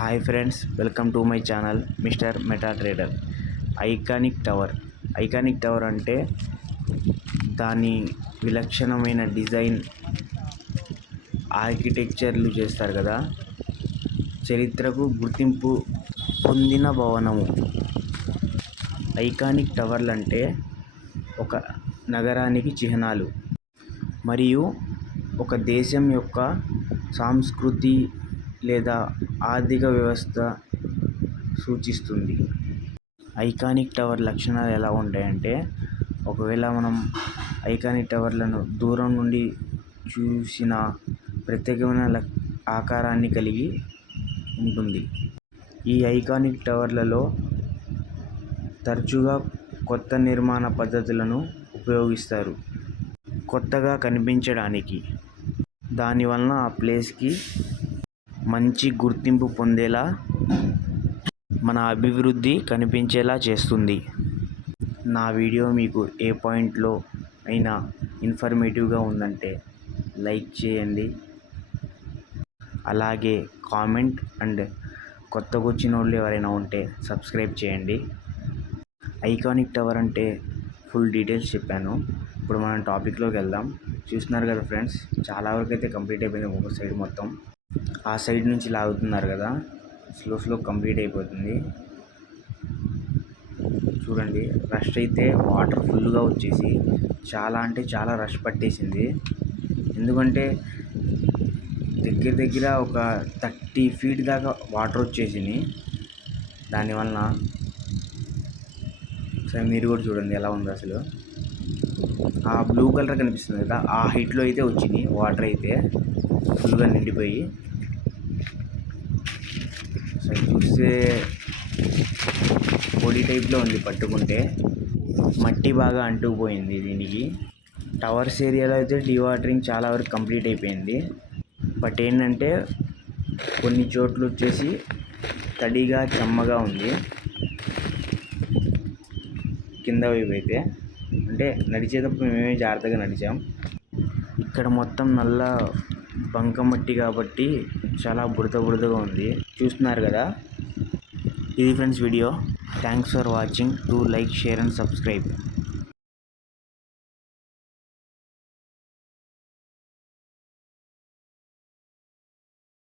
Hi friends, welcome to my channel mister meta trader. Iconic tower అంటే దాని విలక్షణమైన design, ఆర్కిటెక్చర్లు చేస్తారు కదా, చరిత్రకు గుర్తింపు పొందిన భవనము. ఐకానిక్ టవర్లు అంటే ఒక నగరానికి చిహ్నాలు మరియు ఒక దేశం యొక్క సంస్కృతి లేదా ఆర్థిక వ్యవస్థ సూచిస్తుంది. ఐకానిక్ టవర్ లక్షణాలు ఎలా ఉంటాయంటే, ఒకవేళ మనం ఐకానిక్ టవర్లను దూరం నుండి చూసిన ప్రత్యేకమైన ఆకారాన్ని కలిగి ఉంటుంది. ఈ ఐకానిక్ టవర్లలో తరచుగా కొత్త నిర్మాణ పద్ధతులను ఉపయోగిస్తారు, కొత్తగా కనిపించడానికి. దానివలన ఆ ప్లేస్కి మంచి గుర్తింపు పొందేలా, మన అభివృద్ధి కనిపించేలా చేస్తుంది. నా వీడియో మీకు ఏ పాయింట్లో అయినా ఇన్ఫర్మేటివ్గా ఉందంటే లైక్ చేయండి, అలాగే కామెంట్ అండ్ కొత్తగా వచ్చిన వాళ్ళు ఎవరైనా ఉంటే సబ్స్క్రైబ్ చేయండి. ఐకానిక్ టవర్ అంటే ఫుల్ డీటెయిల్స్ చెప్పాను. ఇప్పుడు మనం టాపిక్లోకి వెళ్దాం. చూస్తున్నారు కదా ఫ్రెండ్స్, చాలా వరకు అయితే కంప్లీట్ అయిపోయింది. ఒక సైడ్ మొత్తం ఆ సైడ్ నుంచి లాగుతున్నారు కదా, స్లో కంప్లీట్ అయిపోతుంది. చూడండి, రష్ అయితే వాటర్ ఫుల్గా వచ్చేసి చాలా అంటే చాలా రష్ పట్టేసింది. ఎందుకంటే దగ్గర ఒక 30 feet దాకా వాటర్ వచ్చేసింది. దానివలన సరే మీరు కూడా చూడండి ఎలా ఉంది. అసలు ఆ బ్లూ కలర్ కనిపిస్తుంది కదా, ఆ హైట్లో అయితే వచ్చింది వాటర్, అయితే ఫుల్గా నిండిపోయి. సరే చూస్తే పొడి టైప్లో ఉంది, పట్టుకుంటే మట్టి బాగా అంటుకుపోయింది దీనికి. టవర్స్ ఏరియాలో అయితే డీవాటరింగ్ చాలా వరకు కంప్లీట్ అయిపోయింది. బట్ ఏంటంటే కొన్ని చోట్ల వచ్చేసి తడిగా చెమ్మగా ఉంది కింద వైపు అయితే. అంటే నడిచేటప్పుడు మేమే జాగ్రత్తగా నడిచాం. ఇక్కడ మొత్తం నల్ల బంకమట్టి కాబట్టి చాలా బురదగా ఉంది. చూస్తున్నారు కదా, ఇది friends video. Thanks for watching. Do like, share and subscribe.